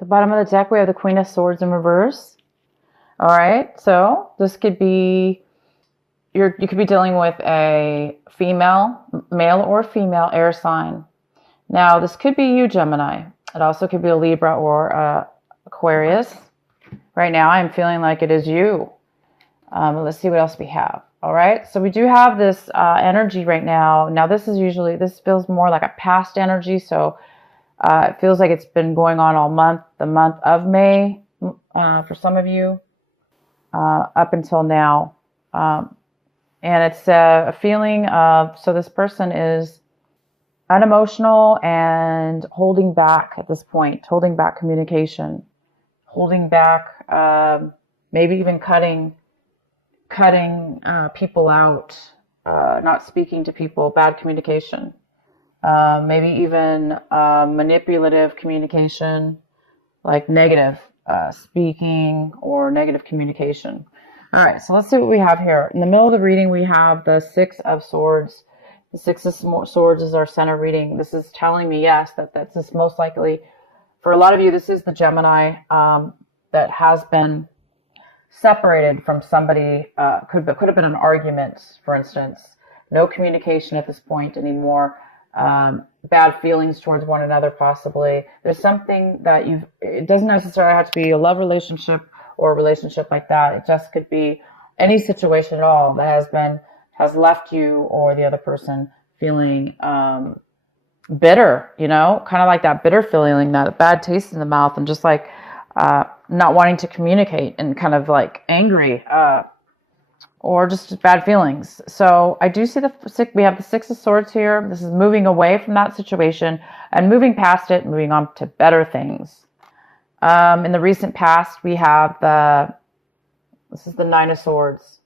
The bottom of the deck, we have the Queen of Swords in reverse. All right, so this could be, you could be dealing with a male or female air sign. Now, this could be you, Gemini. It also could be a Libra or Aquarius. Right now, I'm feeling like it is you. Let's see what else we have. All right, so we do have this energy right now. Now, this feels more like a past energy, so it feels like it's been going on all month, the month of May, for some of you, up until now. And it's a feeling of, so this person is unemotional and holding back at this point, holding back communication, holding back, maybe even cutting people out, not speaking to people, bad communication. Maybe even manipulative communication, like negative speaking or negative communication. All right, so let's see what we have here. In the middle of the reading, we have the Six of Swords. The Six of Swords is our center reading. This is telling me, yes, that's just most likely, for a lot of you, this is the Gemini that has been separated from somebody. Could have been an argument, for instance. No communication at this point anymore. Bad feelings towards one another, possibly. There's something that it doesn't necessarily have to be a love relationship or a relationship like that. It just could be any situation at all that has left you or the other person feeling bitter, kind of like that bitter feeling, that bad taste in the mouth, and just like not wanting to communicate and kind of like angry, or just bad feelings. So I do see we have the Six of Swords here. This is moving away from that situation and moving past it, moving on to better things. In the recent past, we have this is the Nine of Swords,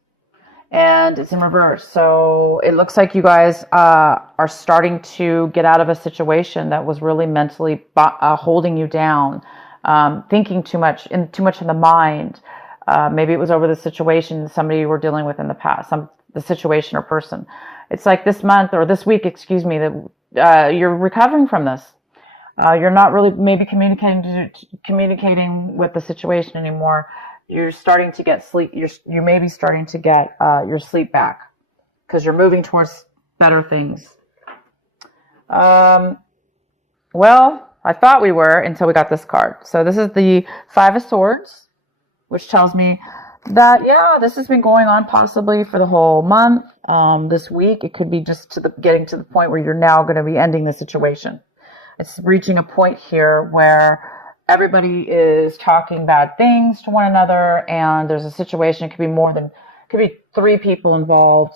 and it's in reverse. So it looks like you guys are starting to get out of a situation that was really mentally holding you down, thinking too much in the mind. Maybe it was over the situation somebody you were dealing with in the past, the situation or person. It's like this month or this week, excuse me, that you're recovering from this. You're not really maybe communicating with the situation anymore. You're starting to get sleep. You may be starting to get your sleep back because you're moving towards better things. Well, I thought we were until we got this card. So this is the Five of Swords, which tells me that, yeah, this has been going on possibly for the whole month. This week, it could be just getting to the point where you're now going to be ending the situation. It's reaching a point here where everybody is talking bad things to one another, and there's a situation. It could be three people involved.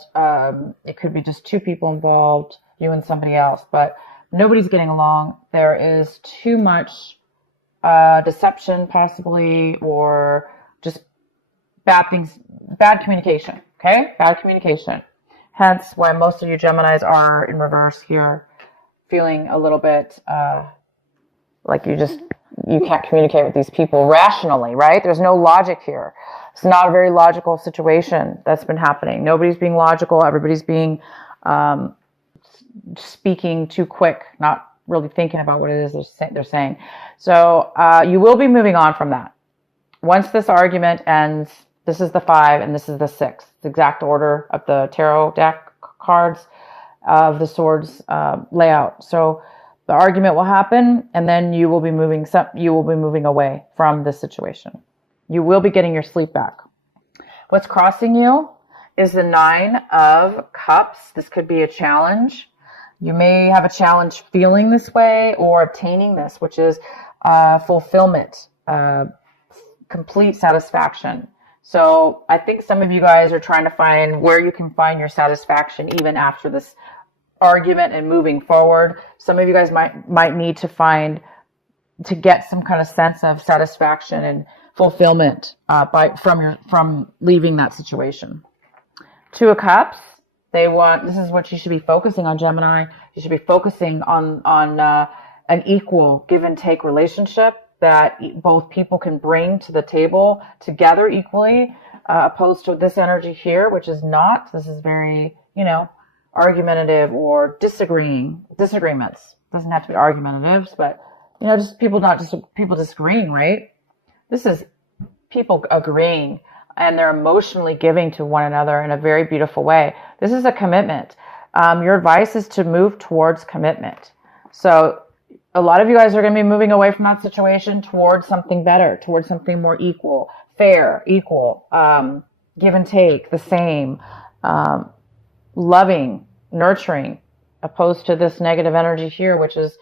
It could be just two people involved, you and somebody else, but nobody's getting along. There is too much deception, possibly, or just bad things, bad communication. Okay, bad communication. Hence, why most of you Geminis are in reverse here, feeling a little bit like you can't communicate with these people rationally, right? There's no logic here. It's not a very logical situation that's been happening. Nobody's being logical. Everybody's being speaking too quick, not really thinking about what it is they're saying. So you will be moving on from that. Once this argument ends, this is the 5 and this is the 6, the exact order of the tarot deck cards of the swords layout. So the argument will happen, and then you will be moving away from this situation. You will be getting your sleep back. What's crossing you is the 9 of Cups. This could be a challenge. You may have a challenge feeling this way or obtaining this, which is fulfillment, complete satisfaction. So I think some of you guys are trying to find where you can find your satisfaction even after this argument and moving forward. Some of you guys might need to get some kind of sense of satisfaction and fulfillment from leaving that situation. 2 of Cups. This is what you should be focusing on, Gemini. You should be focusing on an equal give and take relationship that both people can bring to the table together equally, opposed to this energy here, which is not. This is very, argumentative or disagreements. Doesn't have to be argumentatives, but just people, not just people disagreeing, right? This is people agreeing, and they're emotionally giving to one another in a very beautiful way. This is a commitment. Your advice is to move towards commitment. So a lot of you guys are going to be moving away from that situation towards something better, towards something more equal, fair, equal, give and take, the same, loving, nurturing, opposed to this negative energy here, which is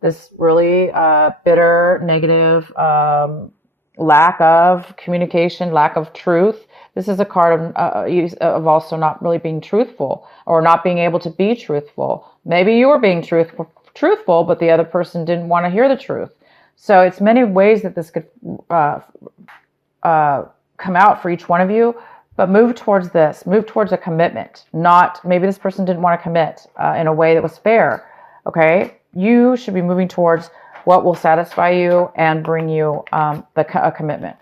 this really bitter, negative, lack of communication, lack of truth. This is a card of also not really being truthful, or not being able to be truthful. Maybe you were being truthful, but the other person didn't want to hear the truth. So it's many ways that this could come out for each one of you, but move towards this. Move towards a commitment. Not, maybe this person didn't want to commit in a way that was fair. Okay? You should be moving towards what will satisfy you and bring you a commitment.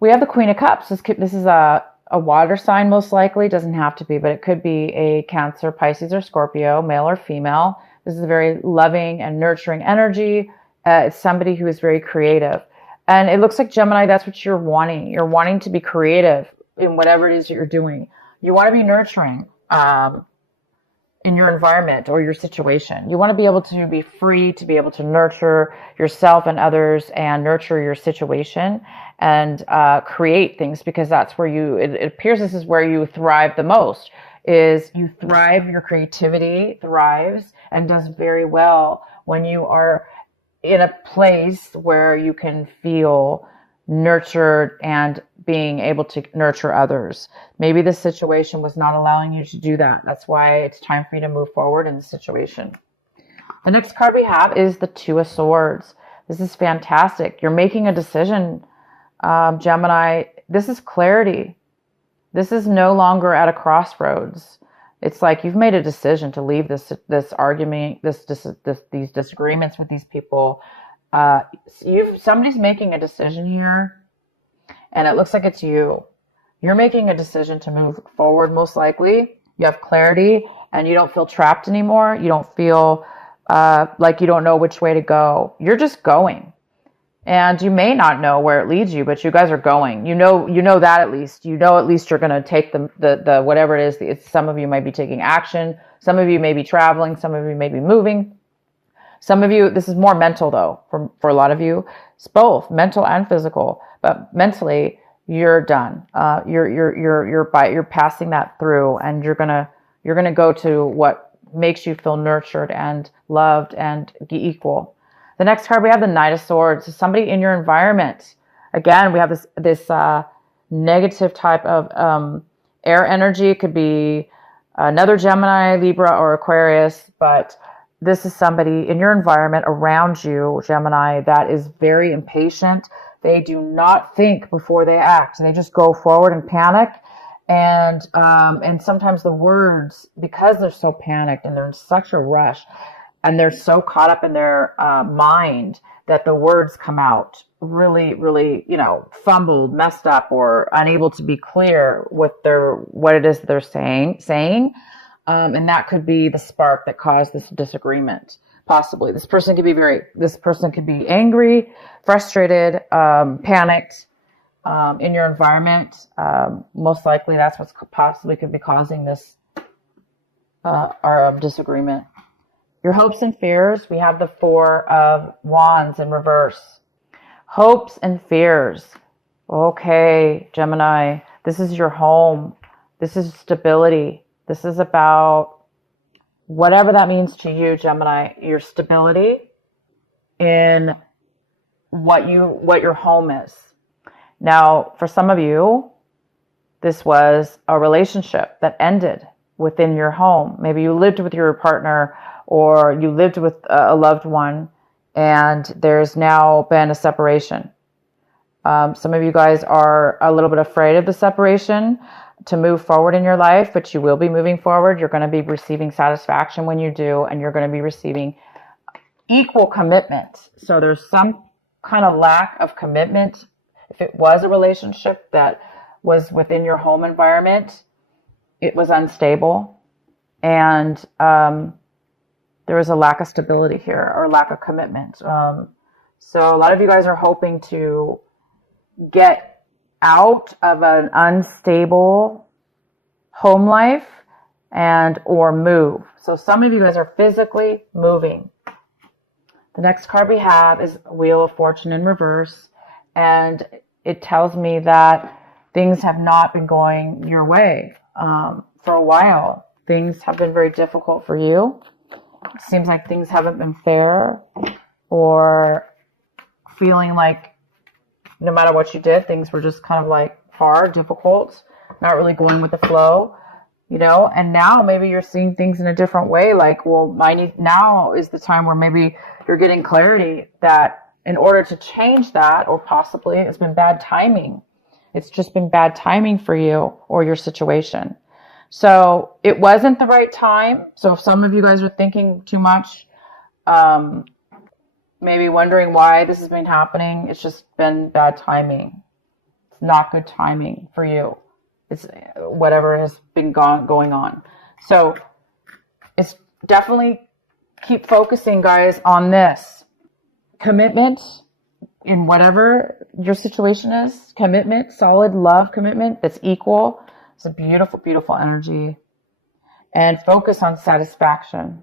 We have the Queen of Cups. This is a water sign, most likely. It doesn't have to be, but it could be a Cancer, Pisces, or Scorpio, male or female. This is a very loving and nurturing energy. It's somebody who is very creative. And it looks like, Gemini, that's what you're wanting. You're wanting to be creative in whatever it is that you're doing. You want to be nurturing in your environment or your situation. You want to be able to be free, to be able to nurture yourself and others and nurture your situation and create things, because that's where it appears this is where you thrive the most. Is you thrive, your creativity thrives and does very well when you are in a place where you can feel nurtured and being able to nurture others. Maybe this situation was not allowing you to do that. That's why it's time for you to move forward in the situation. The next card we have is the Two of Swords. This is fantastic. You're making a decision, Gemini. This is clarity. This is no longer at a crossroads. It's like you've made a decision to leave this argument, these disagreements with these people. Somebody's making a decision here, and it looks like it's you. You're making a decision to move forward, most likely. You have clarity, and you don't feel trapped anymore. You don't feel like you don't know which way to go. You're just going. And you may not know where it leads you, but you guys are going. You know that at least. You know at least you're going to take the whatever it is. Some of you might be taking action. Some of you may be traveling. Some of you may be moving. Some of you, this is more mental though, for a lot of you. It's both mental and physical. But mentally, you're done. You're passing that through, and you're gonna go to what makes you feel nurtured and loved and equal. The next card we have the Knight of Swords. So somebody in your environment. Again, we have this negative type of air energy. It could be another Gemini, Libra, or Aquarius, but this is somebody in your environment around you, Gemini, that is very impatient. They do not think before they act. They just go forward and panic. And sometimes the words, because they're so panicked and they're in such a rush, and they're so caught up in their mind that the words come out really, really, fumbled, messed up, or unable to be clear with what it is they're saying. And that could be the spark that caused this disagreement. Possibly, this person could be angry, frustrated, panicked in your environment. Most likely, that's what's possibly could be causing this disagreement. Your hopes and fears, we have the Four of Wands in reverse. Hopes and fears. Okay, Gemini, this is your home. This is stability. This is about whatever that means to you, Gemini, your stability in what your home is. Now, for some of you, this was a relationship that ended within your home. Maybe you lived with your partner, or you lived with a loved one, and there's now been a separation. Some of you guys are a little bit afraid of the separation to move forward in your life, but you will be moving forward. You're going to be receiving satisfaction when you do, and you're going to be receiving equal commitment. So there's some kind of lack of commitment. If it was a relationship that was within your home environment, it was unstable, and There is a lack of stability here, or lack of commitment. So a lot of you guys are hoping to get out of an unstable home life and or move. So some of you guys are physically moving. The next card we have is Wheel of Fortune in reverse, and it tells me that things have not been going your way for a while. Things have been very difficult for you. It seems like things haven't been fair, or feeling like no matter what you did, things were just kind of like hard, difficult, not really going with the flow, you know. And now maybe you're seeing things in a different way. Like, well, now is the time where maybe you're getting clarity that in order to change that, or possibly it's been bad timing. It's just been bad timing for you or your situation. So it wasn't the right time. So if some of you guys are thinking too much, maybe wondering why this has been happening, it's just been bad timing. It's not good timing for you. It's whatever has been going on. So it's definitely keep focusing, guys, on this. Commitment in whatever your situation is. Commitment, solid love commitment that's equal. It's a beautiful, beautiful energy. And focus on satisfaction.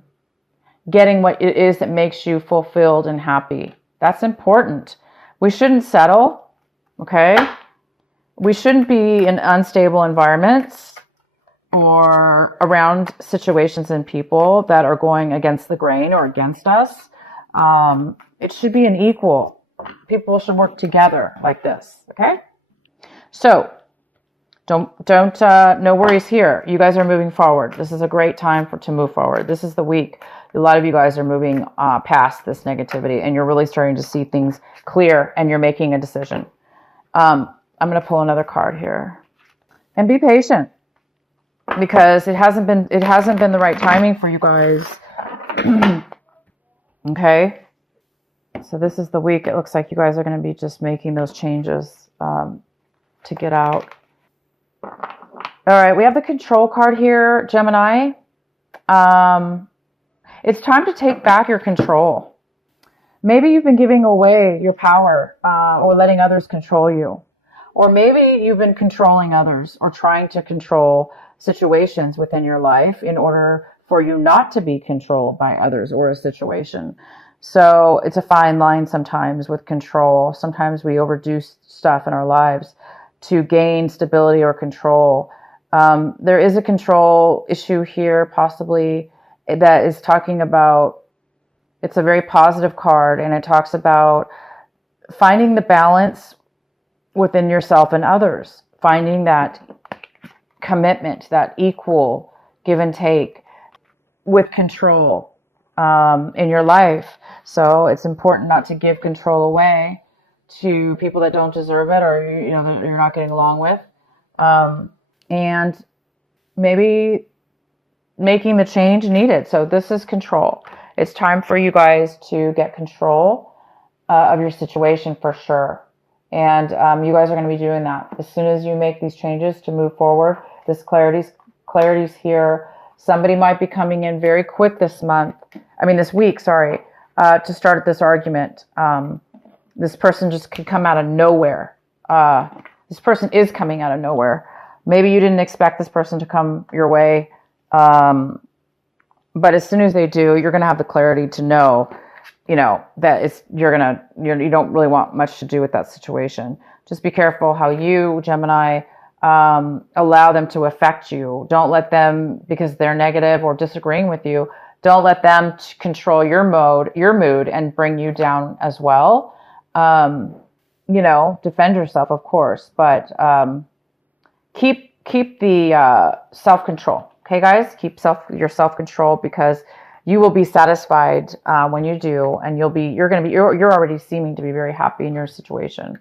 Getting what it is that makes you fulfilled and happy. That's important. We shouldn't settle, okay? We shouldn't be in unstable environments or around situations and people that are going against the grain or against us. It should be an equal. People should work together like this, okay? So, no worries here. You guys are moving forward. This is a great time to move forward. This is the week. A lot of you guys are moving past this negativity, and you're really starting to see things clear, and you're making a decision. I'm going to pull another card here, and be patient, because it hasn't been the right timing for you guys. Okay, so this is the week. It looks like you guys are going to be just making those changes to get out. All right, we have the Control card here, Gemini. It's time to take back your control. Maybe you've been giving away your power or letting others control you. Or maybe you've been controlling others or trying to control situations within your life in order for you not to be controlled by others or a situation. So it's a fine line sometimes with control. Sometimes we overdo stuff in our lives to gain stability or control. There is a control issue here, possibly, that is talking about, it's a very positive card, and it talks about finding the balance within yourself and others, finding that commitment, that equal give and take with control in your life. So it's important not to give control away to people that don't deserve it, or that you're not getting along with, and maybe making the change needed. So this is control. It's time for you guys to get control of your situation for sure. And you guys are going to be doing that as soon as you make these changes to move forward. This clarity's here. Somebody might be coming in very quick this week, to start this argument. This person just could come out of nowhere. This person is coming out of nowhere. Maybe you didn't expect this person to come your way. But as soon as they do, you're going to have the clarity to know, that you don't really want much to do with that situation. Just be careful how you, Gemini, allow them to affect you. Don't let them, because they're negative or disagreeing with you, don't let them control your mood and bring you down as well. Defend yourself, of course, but keep the self-control. Okay, guys, keep your self-control, because you will be satisfied when you do, and you're already seeming to be very happy in your situation.